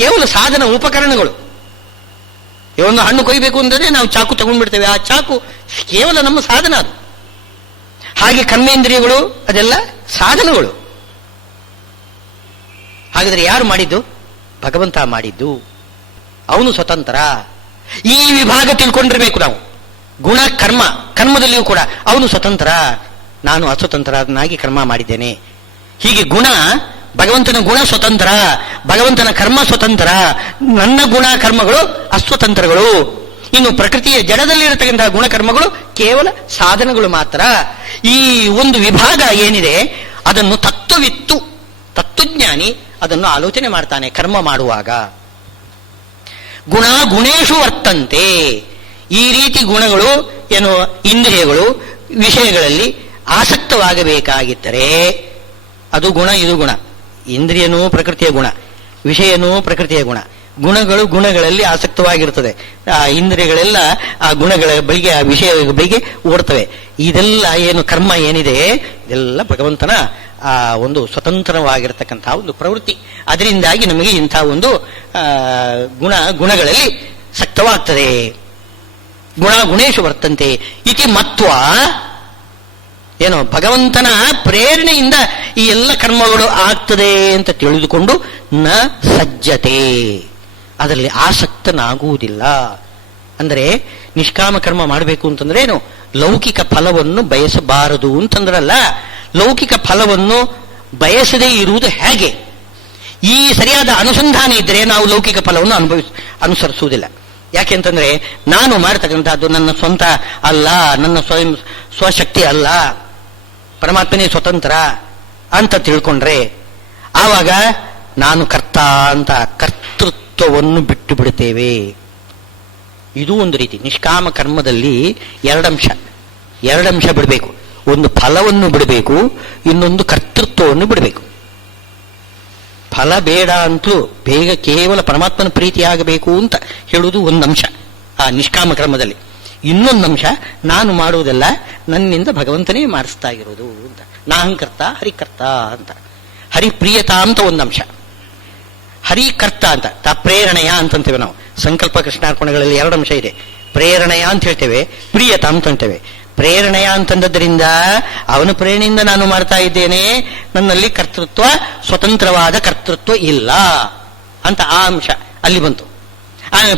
ಕೇವಲ ಸಾಧನ, ಉಪಕರಣಗಳು. ಒಂದು ಹಣ್ಣು ಕೊಯ್ಬೇಕು ಅಂದರೆ ನಾವು ಚಾಕು ತಗೊಂಡ್ಬಿಡ್ತೇವೆ, ಆ ಚಾಕು ಕೇವಲ ನಮ್ಮ ಸಾಧನ ಅದು. ಹಾಗೆ ಕರ್ಮೇಂದ್ರಿಯಗಳು ಅದೆಲ್ಲ ಸಾಧನಗಳು. ಹಾಗಾದ್ರೆ ಯಾರು ಮಾಡಿದ್ದು? ಭಗವಂತ ಮಾಡಿದ್ದು. ಅವನು ಸ್ವತಂತ್ರ. ಈ ವಿಭಾಗ ತಿಳ್ಕೊಂಡಿರ್ಬೇಕು ನಾವು. ಗುಣ ಕರ್ಮ, ಕರ್ಮದಲ್ಲಿಯೂ ಕೂಡ ಅವನು ಸ್ವತಂತ್ರ, ನಾನು ಅಸ್ವತಂತ್ರನಾಗಿ ಕರ್ಮ ಮಾಡಿದ್ದೇನೆ. ಹೀಗೆ ಗುಣ, ಭಗವಂತನ ಗುಣ ಸ್ವತಂತ್ರ, ಭಗವಂತನ ಕರ್ಮ ಸ್ವತಂತ್ರ, ನನ್ನ ಗುಣ ಕರ್ಮಗಳು ಅಸ್ವತಂತ್ರಗಳು. ಇನ್ನು ಪ್ರಕೃತಿಯ ಜಡದಲ್ಲಿರತಕ್ಕಂತಹ ಗುಣಕರ್ಮಗಳು ಕೇವಲ ಸಾಧನಗಳು ಮಾತ್ರ. ಈ ಒಂದು ವಿಭಾಗ ಏನಿದೆ ಅದನ್ನು ತತ್ವಜ್ಞಾನಿ ಅದನ್ನು ಆಲೋಚನೆ ಮಾಡ್ತಾನೆ ಕರ್ಮ ಮಾಡುವಾಗ. ಗುಣ ಗುಣೇಶು ವರ್ತಂತೆ. ಈ ರೀತಿ ಗುಣಗಳು ಏನು, ಇಂದ್ರಿಯಗಳು ವಿಷಯಗಳಲ್ಲಿ ಆಸಕ್ತವಾಗಬೇಕಾಗಿದ್ದರೆ ಅದು ಗುಣ, ಇದು ಗುಣ. ಇಂದ್ರಿಯನೂ ಪ್ರಕೃತಿಯ ಗುಣ, ವಿಷಯನೂ ಪ್ರಕೃತಿಯ ಗುಣ. ಗುಣಗಳು ಗುಣಗಳಲ್ಲಿ ಆಸಕ್ತವಾಗಿರ್ತದೆ, ಆ ಇಂದ್ರಿಯಗಳೆಲ್ಲ ಆ ಗುಣಗಳ ಬಳಿಗೆ, ಆ ವಿಷಯಗಳ ಬಳಿಗೆ ಓಡ್ತವೆ. ಇದೆಲ್ಲ ಏನು ಕರ್ಮ ಏನಿದೆ ಇದೆಲ್ಲ ಭಗವಂತನ ಆ ಒಂದು ಸ್ವತಂತ್ರವಾಗಿರತಕ್ಕಂತಹ ಒಂದು ಪ್ರವೃತ್ತಿ. ಅದರಿಂದಾಗಿ ನಮಗೆ ಇಂಥ ಒಂದು ಗುಣಗಳಲ್ಲಿ ಸಕ್ತವಾಗ್ತದೆ. ಗುಣ ಗುಣೇಶು ವರ್ತಂತೆ ಇತಿ ಮತ್ವ. ಏನು, ಭಗವಂತನ ಪ್ರೇರಣೆಯಿಂದ ಈ ಎಲ್ಲ ಕರ್ಮಗಳು ಆಗ್ತದೆ ಅಂತ ತಿಳಿದುಕೊಂಡು ನ ಸಜ್ಜತೆ, ಅದರಲ್ಲಿ ಆಸಕ್ತನಾಗುವುದಿಲ್ಲ. ಅಂದರೆ ನಿಷ್ಕಾಮ ಕರ್ಮ ಮಾಡಬೇಕು ಅಂತಂದ್ರೆ ಏನು, ಲೌಕಿಕ ಫಲವನ್ನು ಬಯಸಬಾರದು ಅಂತಂದ್ರಲ್ಲ. ಲೌಕಿಕ ಫಲವನ್ನು ಬಯಸದೇ ಇರುವುದು ಹೇಗೆ? ಈ ಸರಿಯಾದ ಅನುಸಂಧಾನ ಇದ್ದರೆ ನಾವು ಲೌಕಿಕ ಫಲವನ್ನು ಅನುಸರಿಸುವುದಿಲ್ಲ. ಯಾಕೆಂತಂದ್ರೆ ನಾನು ಮಾಡತಕ್ಕಂಥದ್ದು ನನ್ನ ಸ್ವಂತ ಅಲ್ಲ, ನನ್ನ ಸ್ವಶಕ್ತಿ ಅಲ್ಲ, ಪರಮಾತ್ಮನೇ ಸ್ವತಂತ್ರ ಅಂತ ತಿಳ್ಕೊಂಡ್ರೆ ಆವಾಗ ನಾನು ಕರ್ತ ಅಂತ ಕರ್ತೃತ್ವವನ್ನು ಬಿಟ್ಟು ಬಿಡುತ್ತೇವೆ. ಇದು ಒಂದು ರೀತಿ. ನಿಷ್ಕಾಮ ಕರ್ಮದಲ್ಲಿ ಎರಡಂಶ ಬಿಡಬೇಕು. ಒಂದು ಫಲವನ್ನು ಬಿಡಬೇಕು, ಇನ್ನೊಂದು ಕರ್ತೃತ್ವವನ್ನು ಬಿಡಬೇಕು. ಫಲ ಬೇಡ ಅಂತೂ ಬೇಗ ಕೇವಲ ಪರಮಾತ್ಮನ ಪ್ರೀತಿಯಾಗಬೇಕು ಅಂತ ಹೇಳುವುದು ಒಂದು ಅಂಶ ಆ ನಿಷ್ಕಾಮ ಕ್ರಮದಲ್ಲಿ. ಇನ್ನೊಂದು ಅಂಶ, ನಾನು ಮಾಡುವುದೆಲ್ಲ ನನ್ನಿಂದ ಭಗವಂತನೇ ಮಾಡಿಸ್ತಾ ಇರೋದು ಅಂತ. ನಾಹಂಕರ್ತ ಹರಿಕರ್ತ ಅಂತ, ಹರಿಪ್ರಿಯತಾ ಅಂತ ಒಂದು ಅಂಶ, ಹರಿಕರ್ತ ಅಂತ. ಪ್ರೇರಣೆಯ ಅಂತಂತೇವೆ ನಾವು. ಸಂಕಲ್ಪ ಕೃಷ್ಣಾರ್ಪಣೆಗಳಲ್ಲಿ ಎರಡು ಅಂಶ ಇದೆ. ಪ್ರೇರಣೆಯ ಅಂತ ಹೇಳ್ತೇವೆ, ಪ್ರಿಯತ ಅಂತ ಅಂತೇವೆ. ಪ್ರೇರಣೆಯ ಅಂತಂದದ್ರಿಂದ ಅವನ ಪ್ರೇರಣೆಯಿಂದ ನಾನು ಮಾಡ್ತಾ ಇದ್ದೇನೆ, ನನ್ನಲ್ಲಿ ಕರ್ತೃತ್ವ, ಸ್ವತಂತ್ರವಾದ ಕರ್ತೃತ್ವ ಇಲ್ಲ ಅಂತ ಆ ಅಂಶ ಅಲ್ಲಿ ಬಂತು.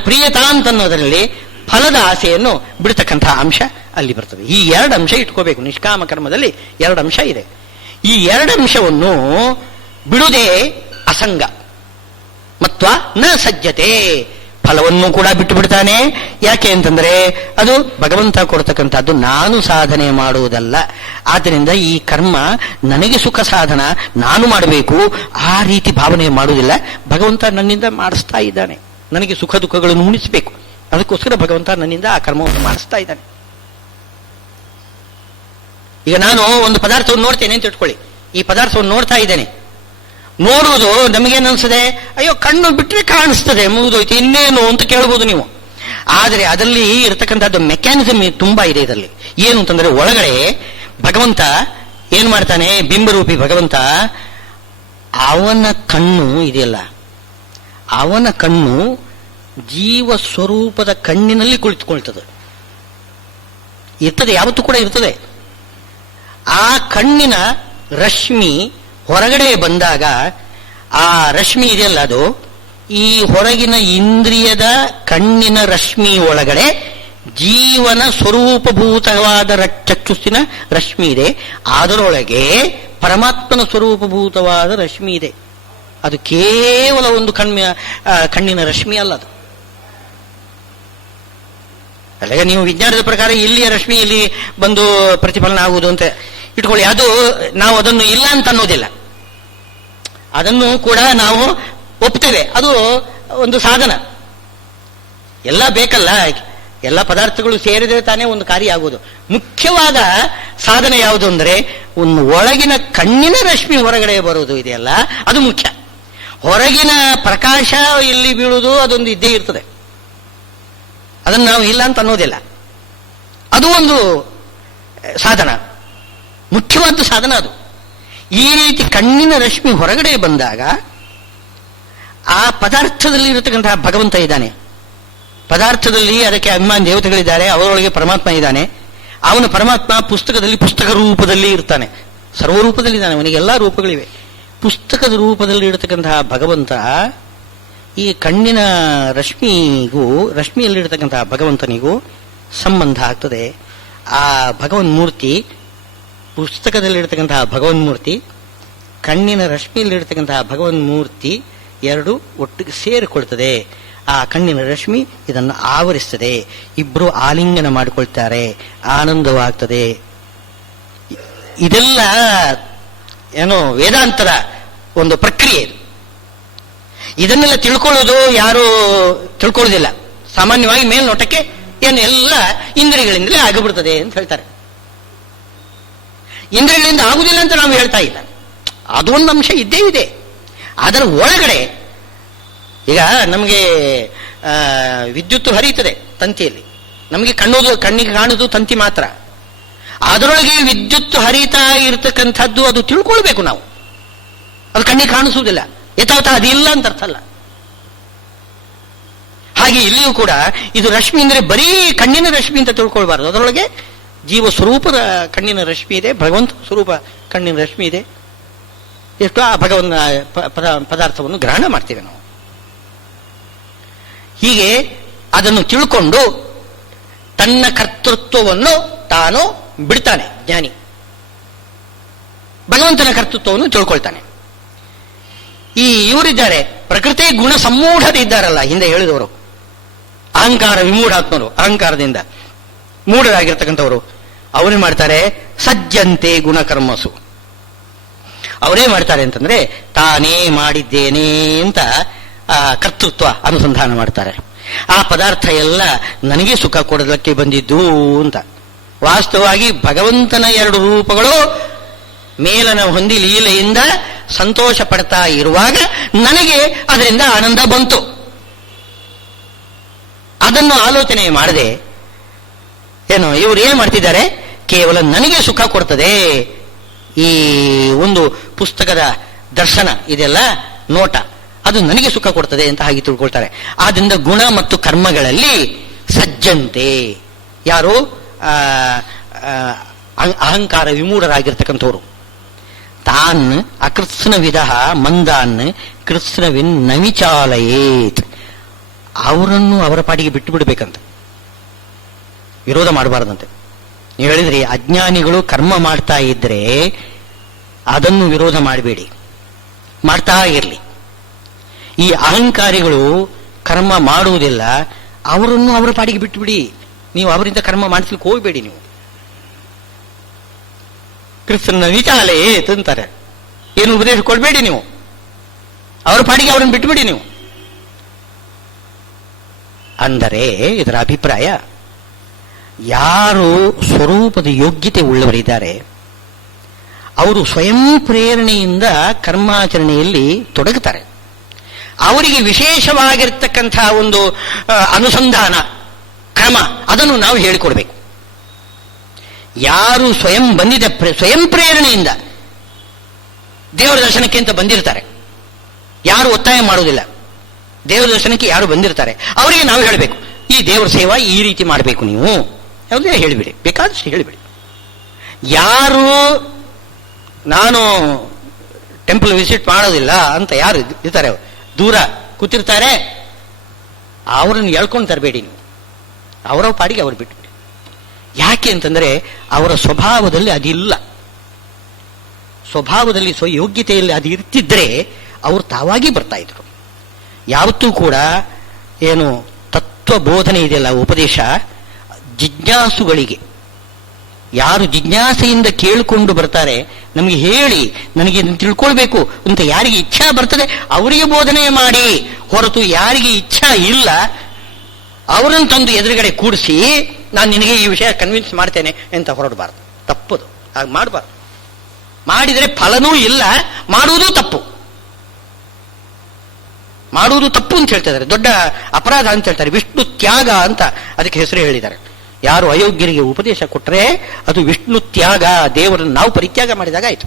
ಪ್ರಿಯತಾ ಅಂತನ್ನೋದರಲ್ಲಿ ಫಲದ ಆಸೆಯನ್ನು ಬಿಡ್ತಕ್ಕಂತಹ ಅಂಶ ಅಲ್ಲಿ ಬರ್ತದೆ. ಈ ಎರಡು ಅಂಶ ಇಟ್ಕೋಬೇಕು. ನಿಷ್ಕಾಮ ಕರ್ಮದಲ್ಲಿ ಎರಡು ಅಂಶ ಇದೆ. ಈ ಎರಡು ಅಂಶವನ್ನು ಬಿಡುವುದೇ ಅಸಂಗ. ಮತ್ವ ನ ಸಜ್ಜತೆ. ಫಲವನ್ನು ಕೂಡ ಬಿಟ್ಟು ಬಿಡ್ತಾನೆ. ಯಾಕೆ ಅಂತಂದ್ರೆ ಅದು ಭಗವಂತ ಕೊಡ್ತಕ್ಕಂಥದ್ದು, ನಾನು ಸಾಧನೆ ಮಾಡುವುದಲ್ಲ. ಆದ್ದರಿಂದ ಈ ಕರ್ಮ ನನಗೆ ಸುಖ ಸಾಧನ, ನಾನು ಮಾಡಬೇಕು ಆ ರೀತಿ ಭಾವನೆ ಮಾಡುವುದಿಲ್ಲ. ಭಗವಂತ ನನ್ನಿಂದ ಮಾಡಿಸ್ತಾ ಇದ್ದಾನೆ, ನನಗೆ ಸುಖ ದುಃಖಗಳನ್ನು ಉಣಿಸಬೇಕು, ಅದಕ್ಕೋಸ್ಕರ ಭಗವಂತ ನನ್ನಿಂದ ಆ ಕರ್ಮವನ್ನು ಮಾಡಿಸ್ತಾ ಇದ್ದಾನೆ. ಈಗ ನಾನು ಒಂದು ಪದಾರ್ಥವನ್ನು ನೋಡ್ತೇನೆ ಅಂತ ಇಟ್ಕೊಳ್ಳಿ. ಈ ಪದಾರ್ಥವನ್ನು ನೋಡ್ತಾ ಇದ್ದೇನೆ. ನೋಡುವುದು ನಮಗೇನು ಅನ್ಸದೆ, ಅಯ್ಯೋ ಕಣ್ಣು ಬಿಟ್ಟರೆ ಕಾಣಿಸ್ತದೆ, ಮುಗಿದೋಯ್ತು, ಇನ್ನೇನು ಅಂತ ಕೇಳ್ಬೋದು ನೀವು. ಆದರೆ ಅದರಲ್ಲಿ ಇರತಕ್ಕಂಥದ್ದು ಮೆಕ್ಯಾನಿಸಮ್ ತುಂಬಾ ಇದೆ ಇದರಲ್ಲಿ. ಏನು ಅಂತಂದ್ರೆ, ಒಳಗಡೆ ಭಗವಂತ ಏನ್ ಮಾಡ್ತಾನೆ, ಬಿಂಬರೂಪಿ ಭಗವಂತ, ಅವನ ಕಣ್ಣು ಇದೆಯಲ್ಲ, ಅವನ ಕಣ್ಣು ಜೀವ ಸ್ವರೂಪದ ಕಣ್ಣಿನಲ್ಲಿ ಕುಳಿತುಕೊಳ್ತದೆ, ಇರ್ತದೆ, ಯಾವತ್ತೂ ಕೂಡ ಇರ್ತದೆ. ಆ ಕಣ್ಣಿನ ರಶ್ಮಿ ಹೊರಗಡೆ ಬಂದಾಗ ಆ ರಶ್ಮಿ ಇದೆಯಲ್ಲ, ಅದು ಈ ಹೊರಗಿನ ಇಂದ್ರಿಯದ ಕಣ್ಣಿನ ರಶ್ಮಿ ಒಳಗಡೆ ಜೀವನ ಸ್ವರೂಪಭೂತವಾದ ಚಕ್ಷುಸ್ಸಿನ ರಶ್ಮಿ ಇದೆ. ಅದರೊಳಗೆ ಪರಮಾತ್ಮನ ಸ್ವರೂಪಭೂತವಾದ ರಶ್ಮಿ ಇದೆ. ಅದು ಕೇವಲ ಒಂದು ಕಣ್ಣಿನ ರಶ್ಮಿ ಅಲ್ಲ ಅದು. ಅಲ್ಲಿಗೆ ನೀವು ವಿಜ್ಞಾನದ ಪ್ರಕಾರ ಇಲ್ಲಿಯ ರಶ್ಮಿ ಇಲ್ಲಿ ಬಂದು ಪ್ರತಿಫಲನ ಆಗುವುದು ಅಂತ ಇಟ್ಕೊಳ್ಳಿ. ಅದು ನಾವು ಅದನ್ನು ಇಲ್ಲ ಅಂತ ಅನ್ನೋದಿಲ್ಲ, ಅದನ್ನು ಕೂಡ ನಾವು ಒಪ್ತೇವೆ. ಅದು ಒಂದು ಸಾಧನ. ಎಲ್ಲ ಬೇಕಲ್ಲ, ಎಲ್ಲ ಪದಾರ್ಥಗಳು ಸೇರಿದರೆ ತಾನೇ ಒಂದು ಕಾರ್ಯ ಆಗುವುದು. ಮುಖ್ಯವಾದ ಸಾಧನೆ ಯಾವುದು ಅಂದರೆ, ಒಂದು ಒಳಗಿನ ಕಣ್ಣಿನ ರಶ್ಮಿ ಹೊರಗಡೆ ಬರುವುದು ಇದೆಯಲ್ಲ, ಅದು ಮುಖ್ಯ. ಹೊರಗಿನ ಪ್ರಕಾಶ ಇಲ್ಲಿ ಬೀಳುವುದು ಅದೊಂದು ಇದ್ದೇ ಇರ್ತದೆ, ಅದನ್ನು ನಾವು ಇಲ್ಲ ಅಂತ ಅನ್ನೋದಿಲ್ಲ. ಅದು ಒಂದು ಸಾಧನ, ಮುಖ್ಯವಾದ ಸಾಧನ ಅದು. ಈ ರೀತಿ ಕಣ್ಣಿನ ರಶ್ಮಿ ಹೊರಗಡೆ ಬಂದಾಗ ಆ ಪದಾರ್ಥದಲ್ಲಿ ಇರತಕ್ಕಂತಹ ಭಗವಂತ ಇದ್ದಾನೆ. ಪದಾರ್ಥದಲ್ಲಿ ಅದಕ್ಕೆ ಅಭಿಮಾನಿ ದೇವತೆಗಳಿದ್ದಾರೆ, ಅವರೊಳಗೆ ಪರಮಾತ್ಮ ಇದ್ದಾನೆ. ಅವನ ಪರಮಾತ್ಮ ಪುಸ್ತಕದಲ್ಲಿ ಪುಸ್ತಕ ರೂಪದಲ್ಲಿ ಇರ್ತಾನೆ, ಸರ್ವರೂಪದಲ್ಲಿದ್ದಾನೆ, ಅವನಿಗೆ ಎಲ್ಲ ರೂಪಗಳಿವೆ. ಪುಸ್ತಕದ ರೂಪದಲ್ಲಿ ಇರತಕ್ಕಂತಹ ಭಗವಂತ ಈ ಕಣ್ಣಿನ ರಶ್ಮಿಯಲ್ಲಿರತಕ್ಕಂತಹ ಭಗವಂತನಿಗೂ ಸಂಬಂಧ ಆಗ್ತದೆ. ಆ ಭಗವನ್ ಮೂರ್ತಿ, ಪುಸ್ತಕದಲ್ಲಿರತಕ್ಕಂತಹ ಭಗವನ್ ಮೂರ್ತಿ, ಕಣ್ಣಿನ ರಶ್ಮಿಯಲ್ಲಿರತಕ್ಕಂತಹ ಭಗವನ್ ಮೂರ್ತಿ ಎರಡು ಒಟ್ಟಿಗೆ ಸೇರಿಕೊಳ್ತದೆ. ಆ ಕಣ್ಣಿನ ರಶ್ಮಿ ಇದನ್ನು ಆವರಿಸ್ತದೆ. ಇಬ್ರು ಆಲಿಂಗನ ಮಾಡಿಕೊಳ್ತಾರೆ, ಆನಂದವಾಗ್ತದೆ. ಇದೆಲ್ಲ ಏನೋ ವೇದಾಂತದ ಒಂದು ಪ್ರಕ್ರಿಯೆ. ಇದನ್ನೆಲ್ಲ ತಿಳ್ಕೊಳ್ಳೋದು ಯಾರು ತಿಳ್ಕೊಳ್ಳೋದಿಲ್ಲ. ಸಾಮಾನ್ಯವಾಗಿ ಮೇಲ್ನೋಟಕ್ಕೆ ಏನು ಎಲ್ಲ ಇಂದ್ರಿಯಗಳಿಂದಲೇ ಆಗಿಬಿಡ್ತದೆ ಅಂತ ಹೇಳ್ತಾರೆ. ಇಂದ್ರಿಯಗಳಿಂದ ಆಗುದಿಲ್ಲ ಅಂತ ನಾವು ಹೇಳ್ತಾ ಇಲ್ಲ, ಅದೊಂದು ಅಂಶ ಇದ್ದೇ ಇದೆ. ಅದರ ಒಳಗಡೆ ಈಗ ನಮಗೆ ವಿದ್ಯುತ್ ಹರಿಯುತ್ತದೆ ತಂತಿಯಲ್ಲಿ, ನಮಗೆ ಕಣ್ಣಿಗೆ ಕಾಣುವುದು ತಂತಿ ಮಾತ್ರ. ಅದರೊಳಗೆ ವಿದ್ಯುತ್ ಹರಿತಾ ಇರತಕ್ಕಂಥದ್ದು ಅದು ತಿಳ್ಕೊಳ್ಬೇಕು ನಾವು. ಅದು ಕಣ್ಣಿಗೆ ಕಾಣಿಸುವುದಿಲ್ಲ, ಯಥಾವಥ ಅದಿಲ್ಲ ಅಂತ ಅರ್ಥ ಅಲ್ಲ. ಹಾಗೆ ಇಲ್ಲಿಯೂ ಕೂಡ ಇದು ರಶ್ಮಿ ಅಂದರೆ ಬರೀ ಕಣ್ಣಿನ ರಶ್ಮಿ ಅಂತ ತಿಳ್ಕೊಳ್ಬಾರ್ದು. ಅದರೊಳಗೆ ಜೀವ ಸ್ವರೂಪದ ಕಣ್ಣಿನ ರಶ್ಮಿ ಇದೆ, ಭಗವಂತ ಸ್ವರೂಪ ಕಣ್ಣಿನ ರಶ್ಮಿ ಇದೆ. ಎಷ್ಟು ಆ ಭಗವಂತ ಪದಾರ್ಥವನ್ನು ಗ್ರಹಣ ಮಾಡ್ತೇವೆ ನಾವು. ಹೀಗೆ ಅದನ್ನು ತಿಳ್ಕೊಂಡು ತನ್ನ ಕರ್ತೃತ್ವವನ್ನು ತಾನು ಬಿಡ್ತಾನೆ ಜ್ಞಾನಿ. ಭಗವಂತನ ಕರ್ತೃತ್ವವನ್ನು ತಿಳ್ಕೊಳ್ತಾನೆ. ಈ ಇವರಿದ್ದಾರೆ ಪ್ರಕೃತಿ ಗುಣ ಸಮ್ಮೂಢರಿದ್ದಾರಲ್ಲ, ಹಿಂದೆ ಹೇಳಿದವರು, ಅಹಂಕಾರ ವಿಮೂಢಾತ್ಮರು, ಅಹಂಕಾರದಿಂದ ಮೂಢರಾಗಿರ್ತಕ್ಕಂಥವರು, ಅವರೇ ಮಾಡ್ತಾರೆ ಸಜ್ಜಂತೆ ಗುಣಕರ್ಮಸು. ಅವರೇ ಮಾಡ್ತಾರೆ ಅಂತಂದ್ರೆ ತಾನೇ ಮಾಡಿದ್ದೇನೆ ಅಂತ ಕರ್ತೃತ್ವ ಅನುಸಂಧಾನ ಮಾಡ್ತಾರೆ. ಆ ಪದಾರ್ಥ ಎಲ್ಲ ನನಗೆ ಸುಖ ಕೊಡೋದಕ್ಕೆ ಬಂದಿದ್ದು ಅಂತ. ವಾಸ್ತವವಾಗಿ ಭಗವಂತನ ಎರಡು ರೂಪಗಳು ಮೇಲನ ಹೊಂದಿ ಲೀಲೆಯಿಂದ ಸಂತೋಷ ಪಡ್ತಾ ಇರುವಾಗ ನನಗೆ ಅದರಿಂದ ಆನಂದ ಬಂತು. ಅದನ್ನು ಆಲೋಚನೆ ಮಾಡದೆ ಏನು ಇವರು ಏನ್ ಮಾಡ್ತಿದ್ದಾರೆ, ಕೇವಲ ನನಗೆ ಸುಖ ಕೊಡ್ತದೆ ಈ ಒಂದು ಪುಸ್ತಕದ ದರ್ಶನ ಇದೆಲ್ಲ ನೋಟ, ಅದು ನನಗೆ ಸುಖ ಕೊಡ್ತದೆ ಅಂತ ಹಾಗೆ ತಿಳ್ಕೊಳ್ತಾರೆ. ಆದ್ರಿಂದ ಗುಣ ಮತ್ತು ಕರ್ಮಗಳಲ್ಲಿ ಸಜ್ಜಂತೆ ಯಾರು ಅಹಂಕಾರ ವಿಮೂಢರಾಗಿರ್ತಕ್ಕಂಥವ್ರು, ತಾನ್ ಅಕೃತ್ಸ್ನ ವಿಧ ಮಂದಾನ್ ಕೃತ್ಸ್ನವಿನ್ ನವಿಚಾಲಯೇತ್, ಅವರನ್ನು ಅವರ ಪಾಟಿಗೆ ಬಿಟ್ಟು ಬಿಡಬೇಕಂತ, ವಿರೋಧ ಮಾಡಬಾರ್ದಂತೆ. ನೀವು ಹೇಳಿದ್ರಿ ಅಜ್ಞಾನಿಗಳು ಕರ್ಮ ಮಾಡ್ತಾ ಇದ್ರೆ ಅದನ್ನು ವಿರೋಧ ಮಾಡಬೇಡಿ, ಮಾಡ್ತಾ ಇರಲಿ. ಈ ಅಹಂಕಾರಿಗಳು ಕರ್ಮ ಮಾಡುವುದಿಲ್ಲ, ಅವರನ್ನು ಅವರ ಪಾಟಿಗೆ ಬಿಟ್ಟು ಬಿಡಿ, ನೀವು ಅವರಿಂದ ಕರ್ಮ ಮಾಡಿಸ್ಲಿಕ್ಕೆ ಹೋಗಬೇಡಿ. ನೀವು ಕೃಷ್ಣನ ವಿಚಾಲೆ ಅಂತಾರೆ, ಏನು ಉಪದೇಶ ಕೊಡಬೇಡಿ, ನೀವು ಅವರ ಪಾಟಿಗೆ ಅವರನ್ನು ಬಿಟ್ಟುಬಿಡಿ ನೀವು. ಅಂದರೆ ಇದರ ಅಭಿಪ್ರಾಯ, ಯಾರು ಸ್ವರೂಪದ ಯೋಗ್ಯತೆ ಉಳ್ಳವರಿದ್ದಾರೆ ಅವರು ಸ್ವಯಂ ಪ್ರೇರಣೆಯಿಂದ ಕರ್ಮಾಚರಣೆಯಲ್ಲಿ ತೊಡಗುತ್ತಾರೆ. ಅವರಿಗೆ ವಿಶೇಷವಾಗಿರ್ತಕ್ಕಂಥ ಒಂದು ಅನುಸಂಧಾನ ಕ್ರಮ ಅದನ್ನು ನಾವು ಹೇಳಿಕೊಡ್ಬೇಕು. ಯಾರು ಸ್ವಯಂ ಪ್ರೇರಣೆಯಿಂದ ದೇವರ ದರ್ಶನಕ್ಕೆ ಅಂತ ಬಂದಿರ್ತಾರೆ, ಯಾರು ಒತ್ತಾಯ ಮಾಡುವುದಿಲ್ಲ, ದೇವರ ದರ್ಶನಕ್ಕೆ ಯಾರು ಬಂದಿರ್ತಾರೆ ಅವರಿಗೆ ನಾವು ಹೇಳಬೇಕು, ಈ ದೇವರ ಸೇವಾ ಈ ರೀತಿ ಮಾಡಬೇಕು ನೀವು ಯಾವುದೇ ಹೇಳಿಬಿಡಿ, ಬೇಕಾದಷ್ಟು ಹೇಳಿಬಿಡಿ. ಯಾರು ನಾನು ಟೆಂಪಲ್ ವಿಸಿಟ್ ಮಾಡೋದಿಲ್ಲ ಅಂತ ಯಾರು ಇರ್ತಾರೆ, ದೂರ ಕೂತಿರ್ತಾರೆ, ಅವರನ್ನು ಎಳ್ಕೊಂಡು ತರಬೇಡಿ ನೀವು, ಅವರ ಪಾಡಿಗೆ ಅವ್ರು ಬಿಟ್ಬಿಡಿ. ಯಾಕೆ ಅಂತಂದ್ರೆ ಅವರ ಸ್ವಭಾವದಲ್ಲಿ ಅದಿಲ್ಲ. ಸ್ವಭಾವದಲ್ಲಿ ಸ್ವಯೋಗ್ಯತೆಯಲ್ಲಿ ಅದು ಇರ್ತಿದ್ರೆ ಅವರು ತಾವಾಗಿ ಬರ್ತಾ ಇದ್ರು. ಯಾವತ್ತೂ ಕೂಡ ಏನು ತತ್ವ ಬೋಧನೆ ಇದೆಯಲ್ಲ, ಉಪದೇಶ ಜಿಜ್ಞಾಸುಗಳಿಗೆ, ಯಾರು ಜಿಜ್ಞಾಸೆಯಿಂದ ಕೇಳಿಕೊಂಡು ಬರ್ತಾರೆ, ನಮಗೆ ಹೇಳಿ ನನಗೆ ತಿಳ್ಕೊಳ್ಬೇಕು ಅಂತ ಯಾರಿಗೆ ಇಚ್ಛಾ ಬರ್ತದೆ ಅವರಿಗೆ ಬೋಧನೆ ಮಾಡಿ, ಹೊರತು ಯಾರಿಗೆ ಇಚ್ಛಾ ಇಲ್ಲ ಅವರನ್ನು ತಂದು ಎದುರುಗಡೆ ಕೂಡಿಸಿ ನಾನು ನಿನಗೆ ಈ ವಿಷಯ ಕನ್ವಿನ್ಸ್ ಮಾಡ್ತೇನೆ ಅಂತ ಹೊರಡಬಾರ್ದು. ತಪ್ಪದು, ಹಾಗೆ ಮಾಡಬಾರ್ದು. ಮಾಡಿದರೆ ಫಲನೂ ಇಲ್ಲ, ಮಾಡುವುದೂ ತಪ್ಪು. ಮಾಡುವುದು ತಪ್ಪು ಅಂತ ಹೇಳ್ತಿದ್ದಾರೆ, ದೊಡ್ಡ ಅಪರಾಧ ಅಂತ ಹೇಳ್ತಾರೆ. ವಿಷ್ಣು ತ್ಯಾಗ ಅಂತ ಅದಕ್ಕೆ ಹೆಸರು ಹೇಳಿದ್ದಾರೆ. ಯಾರು ಅಯೋಗ್ಯರಿಗೆ ಉಪದೇಶ ಕೊಟ್ಟರೆ ಅದು ವಿಷ್ಣು ತ್ಯಾಗ, ದೇವರನ್ನು ನಾವು ಪರಿತ್ಯಾಗ ಮಾಡಿದಾಗ ಆಯ್ತು,